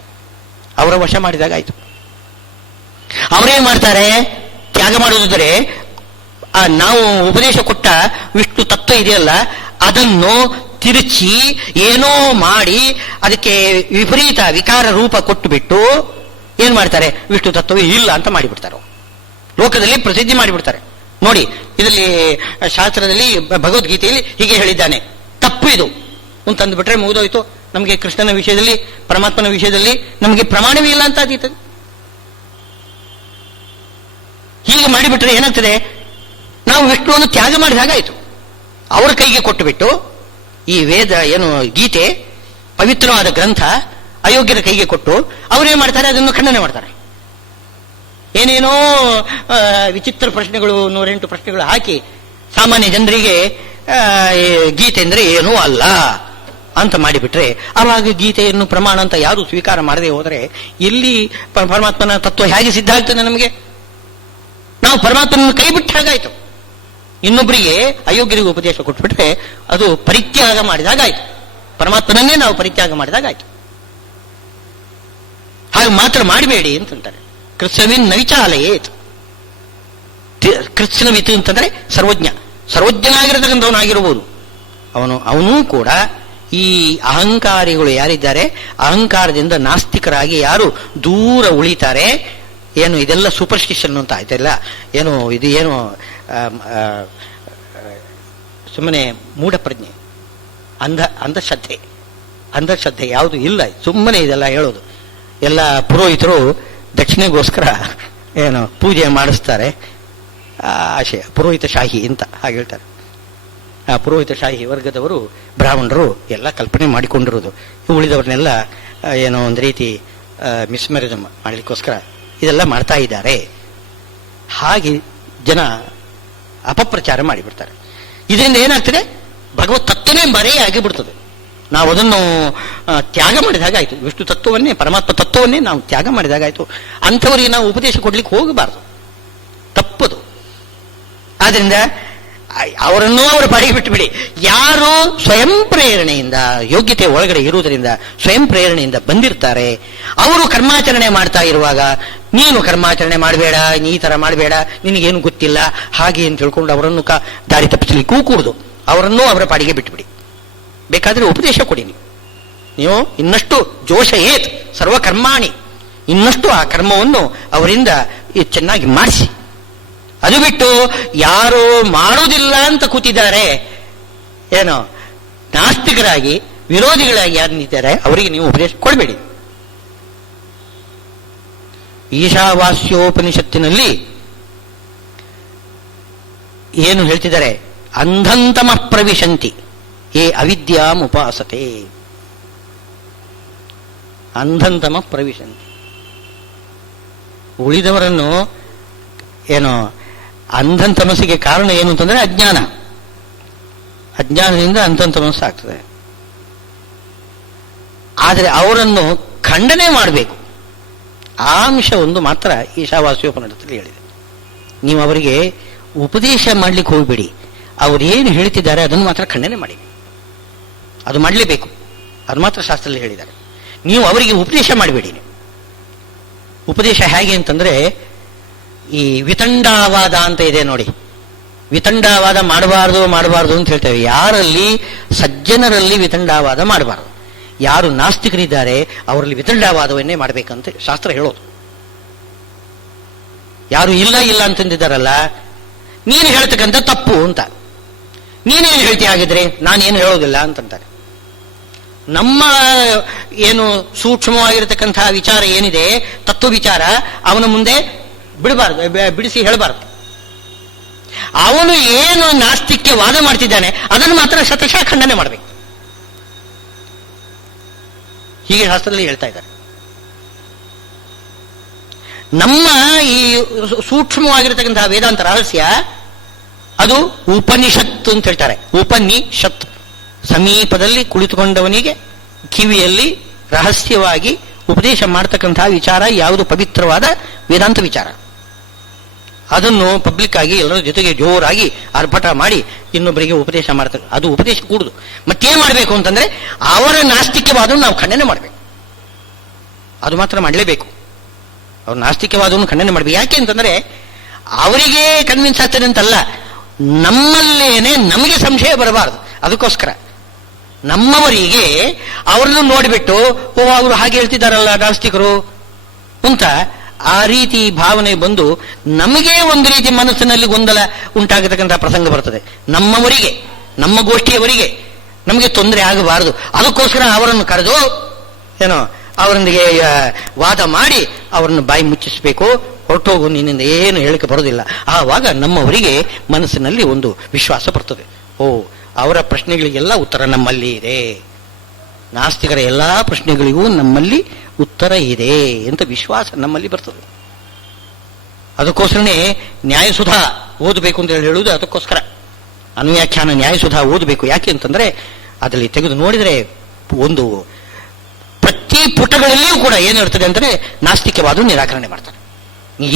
ಅವರ ವಶ ಮಾಡಿದಾಗ ಆಯ್ತು. ಅವರೇ ಮಾಡ್ತಾರೆ, ತ್ಯಾಗ ಮಾಡುವುದಾದರೆ ನಾವು ಉಪದೇಶ ಕೊಟ್ಟ ವಿಷ್ಣು ತತ್ವ ಇದೆಯಲ್ಲ ಅದನ್ನು ತಿರುಚಿ ಏನೋ ಮಾಡಿ ಅದಕ್ಕೆ ವಿಪರೀತ ವಿಕಾರ ರೂಪ ಕೊಟ್ಟು ಬಿಟ್ಟು ಏನ್ ಮಾಡ್ತಾರೆ, ವಿಷ್ಣು ತತ್ವವೇ ಇಲ್ಲ ಅಂತ ಮಾಡಿಬಿಡ್ತಾರೆ. ಲೋಕದಲ್ಲಿ ಪ್ರಸಿದ್ಧಿ ಮಾಡಿಬಿಡ್ತಾರೆ. ನೋಡಿ, ಇದರಲ್ಲಿ ಶಾಸ್ತ್ರದಲ್ಲಿ ಭಗವದ್ಗೀತೆಯಲ್ಲಿ ಹೀಗೆ ಹೇಳಿದ್ದಾನೆ, ತಪ್ಪು ಇದು ಅಂತಂದು ಬಿಟ್ರೆ ಮುಗಿದೋಯ್ತು. ನಮಗೆ ಕೃಷ್ಣನ ವಿಷಯದಲ್ಲಿ, ಪರಮಾತ್ಮನ ವಿಷಯದಲ್ಲಿ ನಮಗೆ ಪ್ರಮಾಣವೇ ಇಲ್ಲ ಅಂತ ಆದೀತದೆ. ಹೀಗೆ ಮಾಡಿಬಿಟ್ರೆ ಏನಾಗ್ತದೆ, ನಾವು ವಿಷ್ಣುವನ್ನು ತ್ಯಾಗ ಮಾಡಿದ ಹಾಗಾಯಿತು. ಅವರ ಕೈಗೆ ಕೊಟ್ಟು ಬಿಟ್ಟು ಈ ವೇದ ಏನು ಗೀತೆ ಪವಿತ್ರವಾದ ಗ್ರಂಥ ಅಯೋಗ್ಯರ ಕೈಗೆ ಕೊಟ್ಟು ಅವರೇನ್ ಮಾಡ್ತಾರೆ, ಅದನ್ನು ಖಂಡನೆ ಮಾಡ್ತಾರೆ. ಏನೇನೋ ವಿಚಿತ್ರ ಪ್ರಶ್ನೆಗಳು, 108 ಪ್ರಶ್ನೆಗಳು ಹಾಕಿ ಸಾಮಾನ್ಯ ಜನರಿಗೆ ಗೀತೆ ಅಂದ್ರೆ ಏನೂ ಅಲ್ಲ ಅಂತ ಮಾಡಿಬಿಟ್ರೆ, ಆವಾಗ ಗೀತೆಯನ್ನು ಪ್ರಮಾಣ ಅಂತ ಯಾರು ಸ್ವೀಕಾರ ಮಾಡದೆ ಹೋದರೆ ಎಲ್ಲಿ ಪರಮಾತ್ಮನ ತತ್ವ ಹೇಗೆ ಸಿದ್ಧ ಆಗ್ತದೆ ನಮಗೆ? ನಾವು ಪರಮಾತ್ಮನ ಕೈ ಬಿಟ್ಟ ಹಾಗಾಯ್ತು. ಇನ್ನೊಬ್ಬರಿಗೆ ಅಯೋಗ್ಯರಿಗೆ ಉಪದೇಶ ಕೊಟ್ಬಿಟ್ರೆ ಅದು ಪರಿತ್ಯಾಗ ಮಾಡಿದಾಗಾಯ್ತು. ಪರಮಾತ್ಮನನ್ನೇ ನಾವು ಪರಿತ್ಯಾಗ ಮಾಡಿದಾಗಾಯ್ತು. ಹಾಗೆ ಮಾತ್ರ ಮಾಡಬೇಡಿ ಅಂತಂತಾರೆ. ಕೃತ್ಸವಿನ್ ನವಿಚಾಲಯೇತ್. ಕೃತ್ಸವಿತ್ ಅಂತಂದ್ರೆ ಸರ್ವಜ್ಞ, ಸರ್ವಜ್ಞನಾಗಿರತಕ್ಕಂಥವನಾಗಿರಬಹುದು ಅವನೂ ಕೂಡ. ಈ ಅಹಂಕಾರಿಗಳು ಯಾರಿದ್ದಾರೆ, ಅಹಂಕಾರದಿಂದ ನಾಸ್ತಿಕರಾಗಿ ಯಾರು ದೂರ ಉಳಿತಾರೆ, ಏನು ಇದೆಲ್ಲ ಸೂಪರ್ಸ್ಟಿಷನ್ ಅಂತ ಆಯ್ತಲ್ಲ, ಏನು ಇದು ಏನು ಸುಮ್ಮನೆ ಮೂಢ ಪ್ರಜ್ಞೆ, ಅಂಧಶ್ರದ್ಧೆ ಯಾವುದು ಇಲ್ಲ, ಸುಮ್ಮನೆ ಇದೆಲ್ಲ ಹೇಳೋದು. ಎಲ್ಲ ಪುರೋಹಿತರು ದಕ್ಷಿಣೆಗೋಸ್ಕರ ಏನು ಪೂಜೆ ಮಾಡಿಸ್ತಾರೆ, ಆಶಯ ಪುರೋಹಿತ ಶಾಹಿ ಅಂತ ಹಾಗೆ ಹೇಳ್ತಾರೆ. ಆ ಪುರೋಹಿತ ಶಾಹಿ ವರ್ಗದವರು ಬ್ರಾಹ್ಮಣರು ಎಲ್ಲ ಕಲ್ಪನೆ ಮಾಡಿಕೊಂಡಿರೋದು, ಉಳಿದವ್ರನ್ನೆಲ್ಲ ಏನೋ ಒಂದು ರೀತಿ ಮಿಸ್ಮ್ಯಾರೇಜ್ ಮಾಡಲಿಕ್ಕೋಸ್ಕರ ಇದೆಲ್ಲ ಮಾಡ್ತಾ ಇದ್ದಾರೆ. ಹಾಗೆ ಜನ ಅಪಪ್ರಚಾರ ಮಾಡಿಬಿಡ್ತಾರೆ. ಇದರಿಂದ ಏನಾಗ್ತದೆ, ಭಗವತ್ ತತ್ವನೇ ಮರೆಯಾಗಿ ಬಿಡ್ತದೆ. ನಾವು ಅದನ್ನು ತ್ಯಾಗ ಮಾಡಿದಾಗಾಯ್ತು. ವಿಷ್ಣು ತತ್ವವನ್ನೇ, ಪರಮಾತ್ಮ ತತ್ವವನ್ನೇ ನಾವು ತ್ಯಾಗ ಮಾಡಿದಾಗಾಯ್ತು. ಅಂಥವರಿಗೆ ನಾವು ಉಪದೇಶ ಕೊಡ್ಲಿಕ್ಕೆ ಹೋಗಬಾರದು, ತಪ್ಪದು. ಆದ್ರಿಂದ ಅವರನ್ನೂ ಅವರ ಪಾಡಿಗೆ ಬಿಟ್ಟುಬಿಡಿ. ಯಾರು ಸ್ವಯಂ ಪ್ರೇರಣೆಯಿಂದ, ಯೋಗ್ಯತೆ ಒಳಗಡೆ ಇರುವುದರಿಂದ ಸ್ವಯಂ ಪ್ರೇರಣೆಯಿಂದ ಬಂದಿರ್ತಾರೆ, ಅವರು ಕರ್ಮಾಚರಣೆ ಮಾಡ್ತಾ ಇರುವಾಗ ನೀನು ಕರ್ಮಾಚರಣೆ ಮಾಡಬೇಡ, ಈ ತರ ಮಾಡಬೇಡ, ನಿನಗೇನು ಗೊತ್ತಿಲ್ಲ ಹಾಗೆ ಅಂತ ತಿಳ್ಕೊಂಡು ಅವರನ್ನು ದಾರಿ ತಪ್ಪಿಸಲಿಕ್ಕೂ ಕೂಡುದು. ಅವರನ್ನೂ ಅವರ ಪಾಡಿಗೆ ಬಿಟ್ಟುಬಿಡಿ. ಬೇಕಾದ್ರೆ ಉಪದೇಶ ಕೊಡಿ. ನೀವು ಇನ್ನಷ್ಟು ಜೋಶ ಏತ್ ಸರ್ವಕರ್ಮಾಣಿ, ಇನ್ನಷ್ಟು ಆ ಕರ್ಮವನ್ನು ಅವರಿಂದ ಚೆನ್ನಾಗಿ ಮಾಡಿಸಿ. ಅದು ಬಿಟ್ಟು ಯಾರು ಮಾಡುವುದಿಲ್ಲ ಅಂತ ಕೂತಿದ್ದಾರೆ, ಏನೋ ನಾಸ್ತಿಕರಾಗಿ ವಿರೋಧಿಗಳಾಗಿ ಯಾರು ನಿಂತಿದ್ದಾರೆ ಅವರಿಗೆ ನೀವು ಉಪದೇಶ ಕೊಡಬೇಡಿ. ಈಶಾವಾಸ್ಯೋಪನಿಷತ್ತಿನಲ್ಲಿ ಏನು ಹೇಳ್ತಿದ್ದಾರೆ, ಅಂಧಂತಮ ಪ್ರವಿಶಂತಿ ಏ ಅವಿದ್ಯಾಂ ಉಪಾಸತೆ. ಅಂಧಂತಮ ಪ್ರವಿಶಂತಿ, ಉಳಿದವರನ್ನು ಏನೋ ಅಂಧನ್ ತಮಸ್ಸಿಗೆ ಕಾರಣ ಏನು ಅಂತಂದ್ರೆ ಅಜ್ಞಾನ. ಅಜ್ಞಾನದಿಂದ ಅಂಧನ್ ತಮಸ್ಸು ಆಗ್ತದೆ. ಆದರೆ ಅವರನ್ನು ಖಂಡನೆ ಮಾಡಬೇಕು. ಆ ಅಂಶ ಒಂದು ಮಾತ್ರ ಈಶಾವಾಸ್ಯೋಪನಿಷತ್ತಲ್ಲಿ ಹೇಳಿದೆ. ನೀವು ಅವರಿಗೆ ಉಪದೇಶ ಮಾಡ್ಲಿಕ್ಕೆ ಹೋಗಬೇಡಿ, ಅವರೇನು ಹೇಳ್ತಿದ್ದಾರೆ ಅದನ್ನು ಮಾತ್ರ ಖಂಡನೆ ಮಾಡಿ. ಅದು ಮಾಡಲೇಬೇಕು, ಅದು ಮಾತ್ರ ಶಾಸ್ತ್ರದಲ್ಲಿ ಹೇಳಿದ್ದಾರೆ. ನೀವು ಅವರಿಗೆ ಉಪದೇಶ ಮಾಡಬೇಡಿ. ಉಪದೇಶ ಹೇಗೆ ಅಂತಂದ್ರೆ, ಈ ವಿತಂಡಾವಾದ ಅಂತ ಇದೆ ನೋಡಿ. ವಿತಂಡಾವಾದ ಮಾಡಬಾರದು ಅಂತ ಹೇಳ್ತೇವೆ. ಯಾರಲ್ಲಿ ಸಜ್ಜನರಲ್ಲಿ ವಿತಂಡಾವಾದ ಮಾಡಬಾರದು. ಯಾರು ನಾಸ್ತಿಕರಿದ್ದಾರೆ ಅವರಲ್ಲಿ ವಿತಂಡಾವಾದವನ್ನೇ ಮಾಡಬೇಕಂತ ಶಾಸ್ತ್ರ ಹೇಳೋದು. ಯಾರು ಇಲ್ಲ ಅಂತಂದಿದ್ದಾರಲ್ಲ, ನೀನು ಹೇಳ್ತಕ್ಕಂಥ ತಪ್ಪು ಅಂತ, ನೀನೇನು ಹೇಳ್ತೀಯ ಹಾಗಿದ್ರೆ ನಾನೇನು ಹೇಳೋದಿಲ್ಲ ಅಂತಂತಾರೆ. ನಮ್ಮ ಏನು ಸೂಕ್ಷ್ಮವಾಗಿರತಕ್ಕಂತಹ ವಿಚಾರ ಏನಿದೆ, ತತ್ವ ವಿಚಾರ, ಅವನ ಮುಂದೆ ಬಿಡಿಸಿ ಹೇಳಬಾರದು. ಅವನು ಏನು ನಾಸ್ತಿಕ್ಯ ವಾದ ಮಾಡ್ತಿದ್ದಾನೆ ಅದನ್ನು ಮಾತ್ರ ಶತಶಃ ಖಂಡನೆ ಮಾಡಬೇಕು. ಹೀಗೆ ಶಾಸ್ತ್ರದಲ್ಲಿ ಹೇಳ್ತಾ ಇದ್ದಾರೆ. ನಮ್ಮ ಈ ಸೂಕ್ಷ್ಮವಾಗಿರತಕ್ಕಂತಹ ವೇದಾಂತ ರಹಸ್ಯ ಅದು ಉಪನಿಷತ್ತು ಅಂತ ಹೇಳ್ತಾರೆ. ಉಪನಿಷತ್, ಸಮೀಪದಲ್ಲಿ ಕುಳಿತುಕೊಂಡವನಿಗೆ ಕಿವಿಯಲ್ಲಿ ರಹಸ್ಯವಾಗಿ ಉಪದೇಶ ಮಾಡತಕ್ಕಂತಹ ವಿಚಾರ ಯಾವುದು ಪವಿತ್ರವಾದ ವೇದಾಂತ ವಿಚಾರ, ಅದನ್ನು ಪಬ್ಲಿಕ್ ಆಗಿ ಎಲ್ಲರ ಜೊತೆಗೆ ಜೋರಾಗಿ ಆರ್ಭಟ ಮಾಡಿ ಇನ್ನೊಬ್ಬರಿಗೆ ಉಪದೇಶ ಮಾಡ್ತಾರೆ. ಅದು ಉಪದೇಶ ಕೂಡುದು. ಮತ್ತೇನು ಮಾಡಬೇಕು ಅಂತಂದ್ರೆ, ಅವರ ನಾಸ್ತಿಕ್ಯವಾದವನ್ನು ನಾವು ಖಂಡನೆ ಮಾಡಬೇಕು. ಅದು ಮಾತ್ರ ಮಾಡಲೇಬೇಕು. ಅವ್ರ ನಾಸ್ತಿಕ್ಯವಾದವನ್ನು ಖಂಡನೆ ಮಾಡಬೇಕು. ಯಾಕೆ ಅಂತಂದ್ರೆ ಅವರಿಗೆ ಕನ್ವಿನ್ಸ್ ಆಗ್ತದೆ ಅಂತಲ್ಲ, ನಮ್ಮಲ್ಲೇನೆ ನಮಗೆ ಸಂಶಯ ಬರಬಾರದು. ಅದಕ್ಕೋಸ್ಕರ ನಮ್ಮವರಿಗೆ ಅವರನ್ನು ನೋಡಿಬಿಟ್ಟು ಓ ಅವರು ಹಾಗೆ ಹೇಳ್ತಿದ್ದಾರಲ್ಲ ನಾಸ್ತಿಕರು ಅಂತ ಆ ರೀತಿ ಭಾವನೆ ಬಂದು ನಮಗೆ ಒಂದು ರೀತಿ ಮನಸ್ಸಿನಲ್ಲಿ ಗೊಂದಲ ಉಂಟಾಗತಕ್ಕಂಥ ಪ್ರಸಂಗ ಬರ್ತದೆ. ನಮ್ಮವರಿಗೆ, ನಮ್ಮ ಗೋಷ್ಠಿಯವರಿಗೆ ನಮಗೆ ತೊಂದರೆ ಆಗಬಾರದು. ಅದಕ್ಕೋಸ್ಕರ ಅವರನ್ನು ಕರೆದು ಏನೋ ಅವರೊಂದಿಗೆ ವಾದ ಮಾಡಿ ಅವರನ್ನು ಬಾಯಿ ಮುಚ್ಚಿಸಬೇಕು. ಹೊರಟೋಗು, ನಿನ್ನಿಂದ ಏನು ಹೇಳಿಕೆ ಬರೋದಿಲ್ಲ. ಆವಾಗ ನಮ್ಮವರಿಗೆ ಮನಸ್ಸಿನಲ್ಲಿ ಒಂದು ವಿಶ್ವಾಸ ಬರ್ತದೆ. ಓ, ಅವರ ಪ್ರಶ್ನೆಗಳಿಗೆಲ್ಲ ಉತ್ತರ ನಮ್ಮಲ್ಲಿ ಇದೆ, ನಾಸ್ತಿಕರ ಎಲ್ಲಾ ಪ್ರಶ್ನೆಗಳಿಗೂ ನಮ್ಮಲ್ಲಿ ಉತ್ತರ ಇದೆ ಅಂತ ವಿಶ್ವಾಸ ನಮ್ಮಲ್ಲಿ ಬರ್ತದೆ. ಅದಕ್ಕೋಸ್ಕರನೇ ನ್ಯಾಯಸುಧಾ ಓದಬೇಕು ಅಂತ ಹೇಳುವುದು. ಅದಕ್ಕೋಸ್ಕರ ಅನುವ್ಯಾಖ್ಯಾನ ನ್ಯಾಯಸುಧಾ ಓದಬೇಕು. ಯಾಕೆ ಅಂತಂದ್ರೆ ಅದರಲ್ಲಿ ತೆಗೆದು ನೋಡಿದರೆ ಒಂದು ಪ್ರತಿ ಪುಟಗಳಲ್ಲಿಯೂ ಕೂಡ ಏನಿರ್ತದೆ ಅಂದರೆ ನಾಸ್ತಿಕವಾದ ನಿರಾಕರಣೆ ಮಾಡ್ತಾರೆ.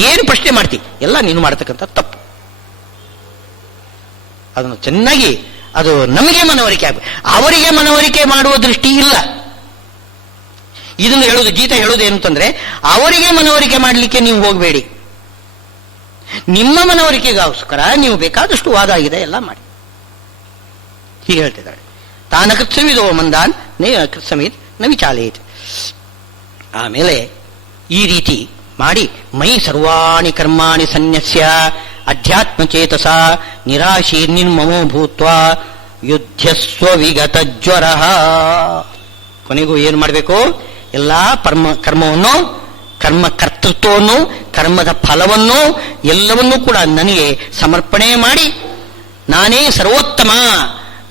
ಏನು ಪ್ರಶ್ನೆ ಮಾಡ್ತಿ ಎಲ್ಲ ನೀನು ಮಾಡತಕ್ಕಂಥ ತಪ್ಪು. ಅದನ್ನು ಚೆನ್ನಾಗಿ ಅದು ನಮಗೆ ಮನವರಿಕೆ ಆಗಬೇಕು. ಅವರಿಗೆ ಮನವರಿಕೆ ಮಾಡುವ ದೃಷ್ಟಿ ಇಲ್ಲ. ಇದನ್ನು ಹೇಳುವುದು ಗೀತಾ ಹೇಳುವುದು ಏನಂತಂದ್ರೆ ಅವರಿಗೆ ಮನವರಿಕೆ ಮಾಡಲಿಕ್ಕೆ ನೀವು ಹೋಗಬೇಡಿ, ನಿಮ್ಮ ಮನವರಿಕೆಗೋಸ್ಕರ ನೀವು ಬೇಕಾದಷ್ಟು ವಾದ ಆಗಿದೆ ಎಲ್ಲ ಮಾಡಿ ಹೀಗೆ ಹೇಳ್ತಿದ್ದಾರೆ. ತಾನ ಕೃತ್ಸಮಿದೋ ಮಂದಾನ್ ನೇ ಕೃತ್ಸಮಿತ್ ನ ವಿಚಾಲೇತ್. ಆಮೇಲೆ ಈ ರೀತಿ ಮಾಡಿ ಮೈ ಸರ್ವಾಣಿ ಕರ್ಮಾಣಿ ಸನ್ಯಸ್ಯ ಅಧ್ಯಾತ್ಮಚೇತಸ ನಿರಾಶಿ ನಿರ್ಮಮೋ ಭೂತ್ವ ಯುದ್ಧಸ್ವ ವಿಗತ ಜ್ವರ. ಕೊನೆಗೂ ಏನು ಮಾಡಬೇಕು? ಎಲ್ಲಾ ಕರ್ಮವನ್ನು, ಕರ್ಮ ಕರ್ತೃತ್ವವನ್ನು, ಕರ್ಮದ ಫಲವನ್ನು ಎಲ್ಲವನ್ನೂ ಕೂಡ ನನಗೆ ಸಮರ್ಪಣೆ ಮಾಡಿ ನಾನೇ ಸರ್ವೋತ್ತಮ,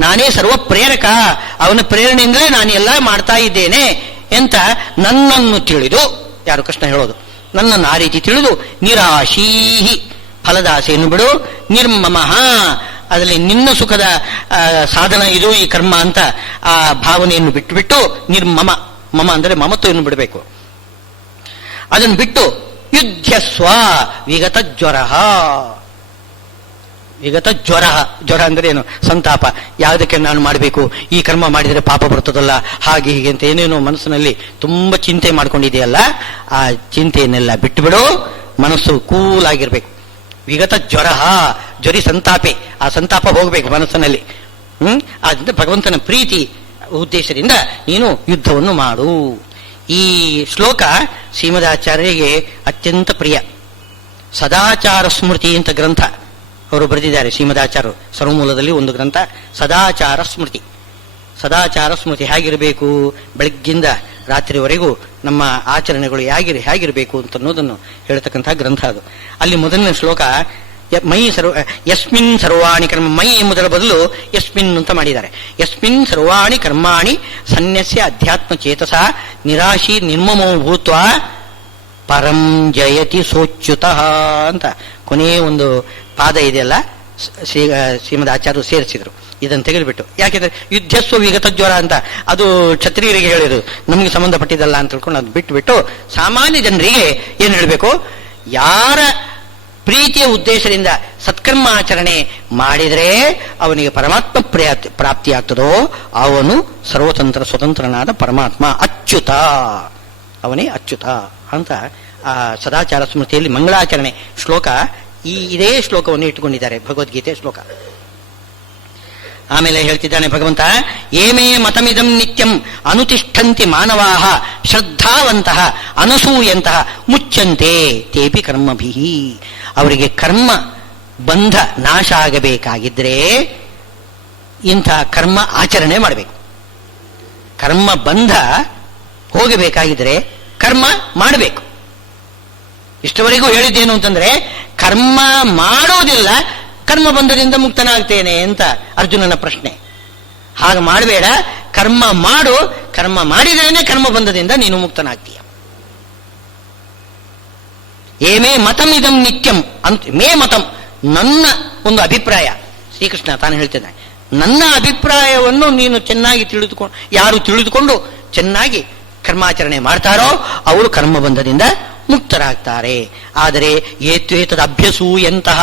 ನಾನೇ ಸರ್ವ ಪ್ರೇರಕ, ಅವನ ಪ್ರೇರಣೆಯಿಂದಲೇ ನಾನು ಎಲ್ಲ ಮಾಡ್ತಾ ಇದ್ದೇನೆ ಅಂತ ನನ್ನನ್ನು ತಿಳಿದು, ಯಾರು ಕೃಷ್ಣ ಹೇಳೋದು, ನನ್ನನ್ನು ಆ ರೀತಿ ತಿಳಿದು ನಿರಾಶೀಹಿ ಫಲದಾಸೆಯನ್ನು ಬಿಡು, ನಿರ್ಮಮಃ ಅದರಲ್ಲಿ ನಿನ್ನ ಸುಖದ ಸಾಧನ ಇದು ಈ ಕರ್ಮ ಅಂತ ಆ ಭಾವನೆಯನ್ನು ಬಿಟ್ಟುಬಿಟ್ಟು ನಿರ್ಮಮ, ಮಮ ಅಂದರೆ ಮಮತ್ವವನ್ನು ಬಿಡಬೇಕು, ಅದನ್ನು ಬಿಟ್ಟು ಯುದ್ಧಸ್ವ ವಿಗತ ಜ್ವರ. ವಿಗತ ಜ್ವರ, ಜ್ವರ ಅಂದರೆ ಏನು? ಸಂತಾಪ. ಯಾವುದಕ್ಕೆ ನಾನು ಮಾಡಬೇಕು, ಈ ಕರ್ಮ ಮಾಡಿದರೆ ಪಾಪ ಬರ್ತದಲ್ಲ, ಹಾಗೆ ಹೀಗೆ ಅಂತ ಏನೇನೋ ಮನಸ್ಸಿನಲ್ಲಿ ತುಂಬ ಚಿಂತೆ ಮಾಡ್ಕೊಂಡಿದೆಯಲ್ಲ, ಆ ಚಿಂತೆಯನ್ನೆಲ್ಲ ಬಿಟ್ಟು ಬಿಡು, ಮನಸ್ಸು ಕೂಲಾಗಿರ್ಬೇಕು. ವಿಗತ ಜ್ವರ, ಜ್ವರಿ ಸಂತಾಪೆ, ಆ ಸಂತಾಪ ಹೋಗಬೇಕು ಮನಸ್ಸಿನಲ್ಲಿ. ಆದ್ದರಿಂದ ಭಗವಂತನ ಪ್ರೀತಿ ಉದ್ದೇಶದಿಂದ ನೀನು ಯುದ್ಧವನ್ನು ಮಾಡು. ಈ ಶ್ಲೋಕ ಶ್ರೀಮದಾಚಾರ್ಯರಿಗೆ ಅತ್ಯಂತ ಪ್ರಿಯ. ಸದಾಚಾರ ಸ್ಮೃತಿ ಅಂತ ಗ್ರಂಥ ಅವರು ಬರೆದಿದ್ದಾರೆ. ಶ್ರೀಮದಾಚಾರ್ಯರು ಸರ್ವಮೂಲದಲ್ಲಿ ಒಂದು ಗ್ರಂಥ ಸದಾಚಾರ ಸ್ಮೃತಿ. ಸದಾಚಾರ ಸ್ಮೃತಿ ಹೇಗಿರಬೇಕು, ಬೆಳಗ್ಗಿಂದ ರಾತ್ರಿವರೆಗೂ ನಮ್ಮ ಆಚರಣೆಗಳು ಹೇಗಿರಬೇಕು ಅಂತ ಅನ್ನೋದನ್ನು ಹೇಳ್ತಕ್ಕಂಥ ಗ್ರಂಥ ಅದು. ಅಲ್ಲಿ ಮೊದಲನೇ ಶ್ಲೋಕ ಮೈ ಯಸ್ಮಿನ್ ಸರ್ವಾಣಿ ಕರ್ಮ, ಮೈ ಎಂಬುದರ ಬದಲು ಯಸ್ಮಿನ್ ಅಂತ ಮಾಡಿದ್ದಾರೆ. ಯಸ್ಮಿನ್ ಸರ್ವಾಣಿ ಕರ್ಮಾಣಿ ಸನ್ಯಸ್ಯ ಅಧ್ಯಾತ್ಮ ಚೇತಸ ನಿರಾಶಿ ನಿರ್ಮಮೋ ಭೂತ್ವ ಪರಂ ಜಯತಿ ಸೋಚ್ಯುತಃ ಅಂತ ಕೊನೆಯ ಒಂದು ಪಾದ ಇದೆಯಲ್ಲ, ಶ್ರೀಮದ್ ಆಚಾರ್ಯರು ಸೇರಿಸಿದ್ರು. ಇದನ್ನು ತೆಗೆದುಬಿಟ್ಟು, ಯಾಕೆಂದ್ರೆ ಯುದ್ಧಸ್ವ ವಿಗತ ಜ್ವರ ಅಂತ ಅದು ಕ್ಷತ್ರಿಯರಿಗೆ ಹೇಳಿದ್ರು, ನಮಗೆ ಸಂಬಂಧಪಟ್ಟಿದ್ದಲ್ಲ ಅಂತ ತಿಳ್ಕೊಂಡು ಅದು ಬಿಟ್ಟು ಸಾಮಾನ್ಯ ಜನರಿಗೆ ಏನು ಹೇಳಬೇಕು, ಯಾರ ಪ್ರೀತಿಯ ಉದ್ದೇಶದಿಂದ ಸತ್ಕರ್ಮಾಚರಣೆ ಮಾಡಿದರೆ ಅವನಿಗೆ ಪರಮಾತ್ಮ ಪ್ರಾಪ್ತಿಯಾಗ್ತದೋ ಅವನು ಸರ್ವತಂತ್ರ ಸ್ವತಂತ್ರನಾದ ಪರಮಾತ್ಮ ಅಚ್ಯುತ, ಅವನೇ ಅಚ್ಯುತ ಅಂತ ಆ ಸದಾಚಾರ ಸ್ಮೃತಿಯಲ್ಲಿ ಮಂಗಳಾಚರಣೆ ಶ್ಲೋಕ ಇದೇ ಶ್ಲೋಕವನ್ನು ಇಟ್ಟುಕೊಂಡಿದ್ದಾರೆ, ಭಗವದ್ಗೀತೆ ಶ್ಲೋಕ. ಆಮೇಲೆ ಹೇಳ್ತಿದ್ದಾನೆ ಭಗವಂತ, ಏಮೇ ಮತಮಿದಂ ನಿತ್ಯಂ ಅನುತಿಷ್ಠಂತಿ ಮಾನವಾಹ ಶ್ರದ್ಧಾವಂತಹ ಅನಸೂಯಂತಹ ಮುಚ್ಚಂತೆ ತೇಪಿ ಕರ್ಮಭಿಃ. ಅವರಿಗೆ ಕರ್ಮ ಬಂಧ ನಾಶ ಆಗಬೇಕಾಗಿದ್ರೆ ಇಂಥ ಕರ್ಮ ಆಚರಣೆ ಮಾಡಬೇಕು. ಕರ್ಮ ಬಂಧ ಹೋಗಬೇಕಾಗಿದ್ರೆ ಕರ್ಮ ಮಾಡಬೇಕು. ಇಷ್ಟವರೆಗೂ ಹೇಳಿದ್ದೇನು ಅಂತಂದ್ರೆ ಕರ್ಮ ಮಾಡೋದಿಲ್ಲ, ಕರ್ಮ ಬಂಧದಿಂದ ಮುಕ್ತನಾಗ್ತೇನೆ ಅಂತ ಅರ್ಜುನನ ಪ್ರಶ್ನೆ. ಹಾಗೆ ಮಾಡಬೇಡ, ಕರ್ಮ ಮಾಡು, ಕರ್ಮ ಮಾಡಿದ್ರೇನೆ ಕರ್ಮ ಬಂಧದಿಂದ ನೀನು ಮುಕ್ತನಾಗ್ತೀಯ. ಏಮೇ ಮತಂ ಇದಂ ನಿತ್ಯಂ ಅಂತ, ಮೇ ಮತಂ ನನ್ನ ಒಂದು ಅಭಿಪ್ರಾಯ, ಶ್ರೀಕೃಷ್ಣ ತಾನು ಹೇಳ್ತಿದ್ದಾನೆ, ನನ್ನ ಅಭಿಪ್ರಾಯವನ್ನು ನೀನು ಚೆನ್ನಾಗಿ ತಿಳಿದುಕೊಂಡು, ಯಾರು ತಿಳಿದುಕೊಂಡು ಚೆನ್ನಾಗಿ ಕರ್ಮಾಚರಣೆ ಮಾಡ್ತಾರೋ ಅವರು ಕರ್ಮಬಂಧದಿಂದ ಮುಕ್ತರಾಗ್ತಾರೆ. ಆದರೆ ಏತ್ವೇತದ ಅಭ್ಯಸೂಯಂತಹ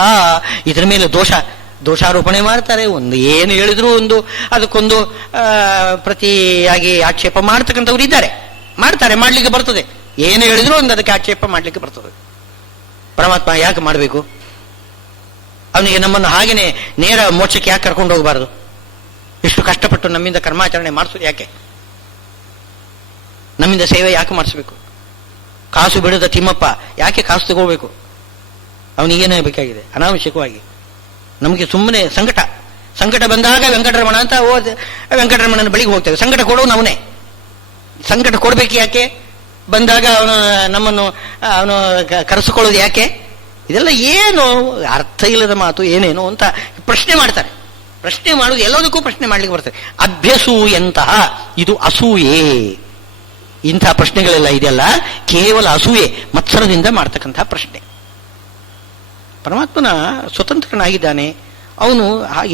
ಇದರ ಮೇಲೆ ದೋಷಾರೋಪಣೆ ಮಾಡ್ತಾರೆ. ಒಂದು ಏನು ಹೇಳಿದ್ರು ಒಂದು ಅದಕ್ಕೊಂದು ಪ್ರತಿಯಾಗಿ ಆಕ್ಷೇಪ ಮಾಡ್ತಕ್ಕಂಥವ್ರು ಇದ್ದಾರೆ, ಮಾಡ್ತಾರೆ, ಮಾಡ್ಲಿಕ್ಕೆ ಬರ್ತದೆ. ಏನು ಹೇಳಿದ್ರು ಒಂದು ಅದಕ್ಕೆ ಆಕ್ಷೇಪ ಮಾಡ್ಲಿಕ್ಕೆ ಬರ್ತದೆ. ಪರಮಾತ್ಮ ಯಾಕೆ ಮಾಡಬೇಕು, ಅವನಿಗೆ ನಮ್ಮನ್ನು ಹಾಗೇನೆ ನೇರ ಮೋಕ್ಷಕ್ಕೆ ಯಾಕೆ ಕರ್ಕೊಂಡು ಹೋಗಬಾರದು? ಇಷ್ಟು ಕಷ್ಟಪಟ್ಟು ನಮ್ಮಿಂದ ಕರ್ಮಾಚರಣೆ ಮಾಡಿಸೋದು ಯಾಕೆ? ನಮ್ಮಿಂದ ಸೇವೆ ಯಾಕೆ ಮಾಡಿಸ್ಬೇಕು? ಕಾಸು ಬಿಡದ ತಿಮ್ಮಪ್ಪ ಯಾಕೆ ಕಾಸು ತಗೋಬೇಕು? ಅವನಿಗೇನೇ ಬೇಕಾಗಿದೆ ಅನಾವಶ್ಯಕವಾಗಿ. ನಮಗೆ ಸುಮ್ಮನೆ ಸಂಕಟ ಬಂದಾಗ ವೆಂಕಟರಮಣ ಅಂತ ವೆಂಕಟರಮಣನ ಬಳಿಗೆ ಹೋಗ್ತೇವೆ. ಸಂಕಟ ಕೊಡೋನು ಅವನೇ. ಸಂಕಟ ಕೊಡ್ಬೇಕು ಯಾಕೆ? ಬಂದಾಗ ನಮ್ಮನ್ನು ಅವನು ಕರೆಸಿಕೊಳ್ಳೋದು ಯಾಕೆ? ಇದೆಲ್ಲ ಏನು ಅರ್ಥ ಇಲ್ಲದ ಮಾತು, ಏನೇನು ಅಂತ ಪ್ರಶ್ನೆ ಮಾಡ್ತಾರೆ. ಪ್ರಶ್ನೆ ಮಾಡುವುದು ಎಲ್ಲದಕ್ಕೂ ಪ್ರಶ್ನೆ ಮಾಡ್ಲಿಕ್ಕೆ ಬರ್ತಾರೆ. ಅಭ್ಯಸೂಯಂತಹ, ಇದು ಅಸೂಯೆ. ಇಂಥ ಪ್ರಶ್ನೆಗಳೆಲ್ಲ ಇದೆಲ್ಲ ಕೇವಲ ಅಸೂಯೆ, ಮತ್ಸರದಿಂದ ಮಾಡ್ತಕ್ಕಂಥ ಪ್ರಶ್ನೆ. ಪರಮಾತ್ಮನ ಸ್ವತಂತ್ರನಾಗಿದ್ದಾನೆ. ಅವನು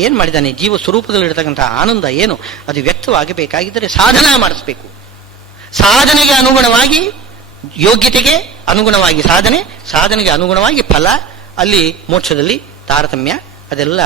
ಏನ್ ಮಾಡಿದ್ದಾನೆ? ಜೀವ ಸ್ವರೂಪದಲ್ಲಿರ್ತಕ್ಕಂಥ ಆನಂದ ಏನು ಅದು ವ್ಯಕ್ತವಾಗಬೇಕಾಗಿದ್ದರೆ ಸಾಧನ ಮಾಡಿಸ್ಬೇಕು. ಸಾಧನೆಗೆ ಅನುಗುಣವಾಗಿ, ಯೋಗ್ಯತೆಗೆ ಅನುಗುಣವಾಗಿ ಸಾಧನೆಗೆ ಅನುಗುಣವಾಗಿ ಫಲ, ಅಲ್ಲಿ ಮೋಕ್ಷದಲ್ಲಿ ತಾರತಮ್ಯ, ಅದೆಲ್ಲ